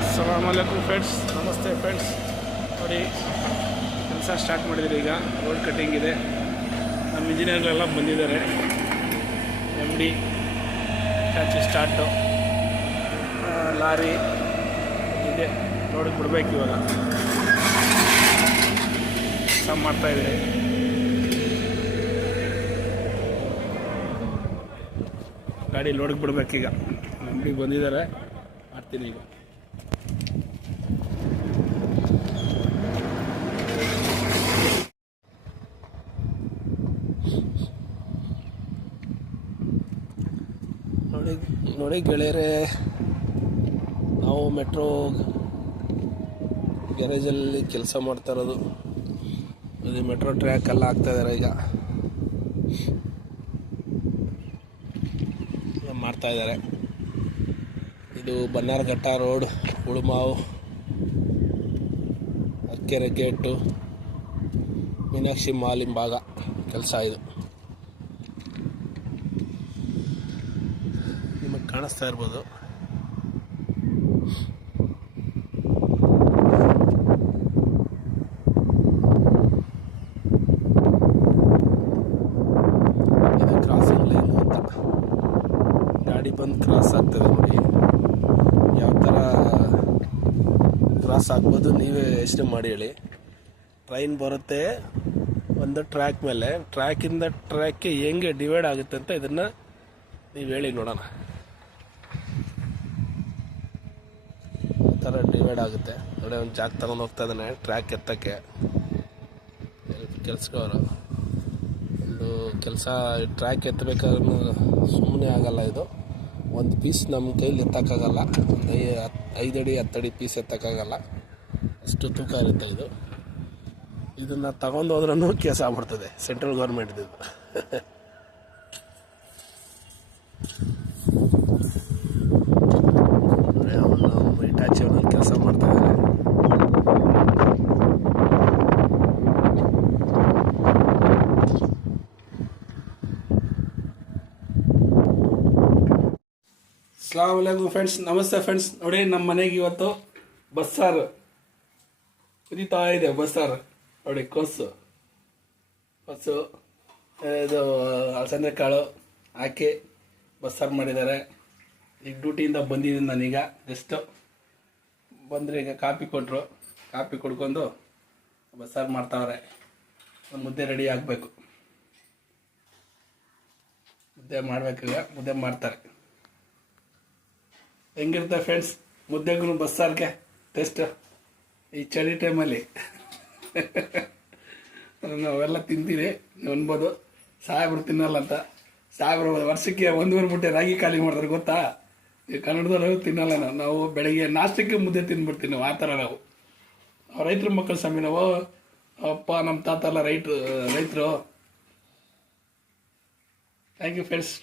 ಅಸ್ಸಲಾಮಲೈಕುಮ್ friends, ನಮಸ್ತೆ friends. ನೋಡಿ, ಕೆಲಸ ಸ್ಟಾರ್ಟ್ ಮಾಡಿದರೆ ಈಗ ರೋಡ್ ಕಟ್ಟಿಂಗ್ ಇದೆ. ನಮ್ಮ ಇಂಜಿನಿಯರ್ಗಳೆಲ್ಲ ಬಂದಿದ್ದಾರೆ. MD ಚಾಚಿ ಸ್ಟಾರ್ಟು, ಲಾರಿ ಇದೆ, ರೋಡಿಗೆ ಬಿಡ್ಬೇಕು. ಇವಾಗ ಕೆಲಸ ಮಾಡ್ತಾಯಿದ್ದಾರೆ. ಗಾಡಿ ಲೋಡಿಗೆ ಬಿಡ್ಬೇಕೀಗ. MD ಬಂದಿದ್ದಾರೆ, ಮಾಡ್ತೀನಿ ಈಗ. ನೋಡಿ ಗೆಳೆಯರೆ, ನಾವು ಮೆಟ್ರೋ ಗ್ಯಾರೇಜಲ್ಲಿ ಕೆಲಸ ಮಾಡ್ತಾ ಇರೋದು. ಇದು ಮೆಟ್ರೋ ಟ್ರ್ಯಾಕ್ ಎಲ್ಲ ಆಗ್ತಾಯಿದ್ದಾರೆ, ಈಗ ಮಾಡ್ತಾ ಇದ್ದಾರೆ. ಇದು ಬನ್ನಾರಘಟ್ಟ ರೋಡ್, ಉಳುಮಾವು, ಅಕ್ಕೆರೆ ಗೇಟು, ಮೀನಾಕ್ಷಿ ಮಾಲ್ ಹಿಂಭಾಗ ಕೆಲಸ ಇದು. ನಿಮಗೆ ಕಾಣಿಸ್ತಾ ಇರ್ಬೋದು. ಇದು ಕ್ರಾಸಿಂಗ್ ಲೈನ್ ಅಂತ. ಗಾಡಿ ಬಂದು ಕ್ರಾಸ್ ಆಗ್ತದೆ. ನೋಡಿ ಯಾವ ಥರ ಕ್ರಾಸ್ ಆಗ್ಬೋದು, ನೀವೇ ಯೋಚನೆ ಮಾಡಿ ಹೇಳಿ. ಟ್ರೈನ್ ಬರುತ್ತೆ ಒಂದು ಟ್ರ್ಯಾಕ್ ಮೇಲೆ, ಟ್ರ್ಯಾಕಿಂದ ಟ್ರ್ಯಾಕ್ಗೆ ಹೆಂಗೆ ಡಿವೈಡ್ ಆಗುತ್ತೆ ಅಂತ ಇದನ್ನು ನೀವು ಹೇಳಿ ನೋಡೋಣ. ಆ ಥರ ಡಿವೈಡ್ ಆಗುತ್ತೆ ನೋಡಿ. ಒಂದು ಜಾಗ ತಗೊಂಡು ಹೋಗ್ತಾ ಇದ್ದಾನೆ ಟ್ರ್ಯಾಕ್ ಎತ್ತಕ್ಕೆ ಕೆಲಸದವರು. ಒಂದು ಕೆಲಸ ಟ್ರ್ಯಾಕ್ ಎತ್ತಬೇಕಾದ್ರೂ ಸುಮ್ಮನೆ ಆಗಲ್ಲ. ಇದು ಒಂದು ಪೀಸ್ ನಮ್ಮ ಕೈಲಿ ಎತ್ತಕ್ಕಾಗಲ್ಲ. ಒಂದು 5 ಅಡಿ 10 ಅಡಿ ಪೀಸ್ ಎತ್ತಕ್ಕಾಗಲ್ಲ, ಅಷ್ಟು ತೂಕ ಇರುತ್ತೆ ಇದು. ಇದನ್ನು ತಗೊಂಡು ಹೋದ್ರೂ ಕೇಸ್ ಆಗ್ಬಿಡ್ತದೆ, ಸೆಂಟ್ರಲ್ ಗೌರ್ಮೆಂಟ್ ಇದು. ಅವನು ಇಟಾಚಿ ಅವನಲ್ಲಿ ಕೆಲಸ ಮಾಡ್ತಾ ಇದ್ದಾರೆ. ಅಸ್ಸಲಾಮು ಅಲೈಕುಮ್ ಫ್ರೆಂಡ್ಸ್, ನಮಸ್ತೆ ಫ್ರೆಂಡ್ಸ್. ನೋಡಿ, ನಮ್ಮ ಮನೆಗೆ ಇವತ್ತು ಬಸ್ಸಾರು ಕುದೀತಾ ಇದೆ. ಬಸ್ಸಾರು ನೋಡಿ, ಕೋಸು ಇದು ಅಲಸಂದೆ ಕಾಳು ಹಾಕಿ ಬಸ್ಸಾರು ಮಾಡಿದ್ದಾರೆ. ಈಗ ಡ್ಯೂಟಿಯಿಂದ ಬಂದಿದ್ದೀನಿ ನಾನೀಗ. ಜಸ್ಟ್ ಬಂದರೆ ಈಗ ಕಾಫಿ ಕೊಟ್ಟರು, ಕಾಫಿ ಕುಡ್ಕೊಂಡು ಬಸ್ಸಾರು ಮಾಡ್ತಾವ್ರೆ. ಮುದ್ದೆ ರೆಡಿ ಆಗಬೇಕು, ಮುದ್ದೆ ಮಾಡಬೇಕೀಗ. ಮುದ್ದೆ ಮಾಡ್ತಾರೆ. ಹೆಂಗಿರುತ್ತೆ ಫ್ರೆಂಡ್ಸ್ ಮುದ್ದೆಗೂ ಬಸ್ಸಾರಿಗೆ ಟೇಸ್ಟ್ ಈ ಚಳಿ ಟೈಮಲ್ಲಿ? ನಾವೆಲ್ಲ ತಿಂತೀವಿ, ನೀವು ಅನ್ಬೋದು ಸಾಹೇಬ್ರು ತಿನ್ನಲ್ಲ ಅಂತ. ಸಾಹೇಬ್ರು ವರ್ಷಕ್ಕೆ 1.5 ಮೂಟೆ ರಾಗಿ ಖಾಲಿ ಮಾಡ್ತಾರೆ, ಗೊತ್ತಾ? ಈ ಕನ್ನಡದವರು ತಿನ್ನಲ್ಲ. ನಾವು ಬೆಳಗ್ಗೆ ನಾಷ್ಟಕ್ಕೆ ಮುದ್ದೆ ತಿಂದ್ಬಿಡ್ತೀವಿ ನಾವು. ಆ ಥರ ನಾವು ರೈತರ ಮಕ್ಕಳು ಸ್ವಾಮಿ ನಾವು. ಅಪ್ಪ ನಮ್ಮ ತಾತ ಎಲ್ಲ ರೈತರು. Thank you friends.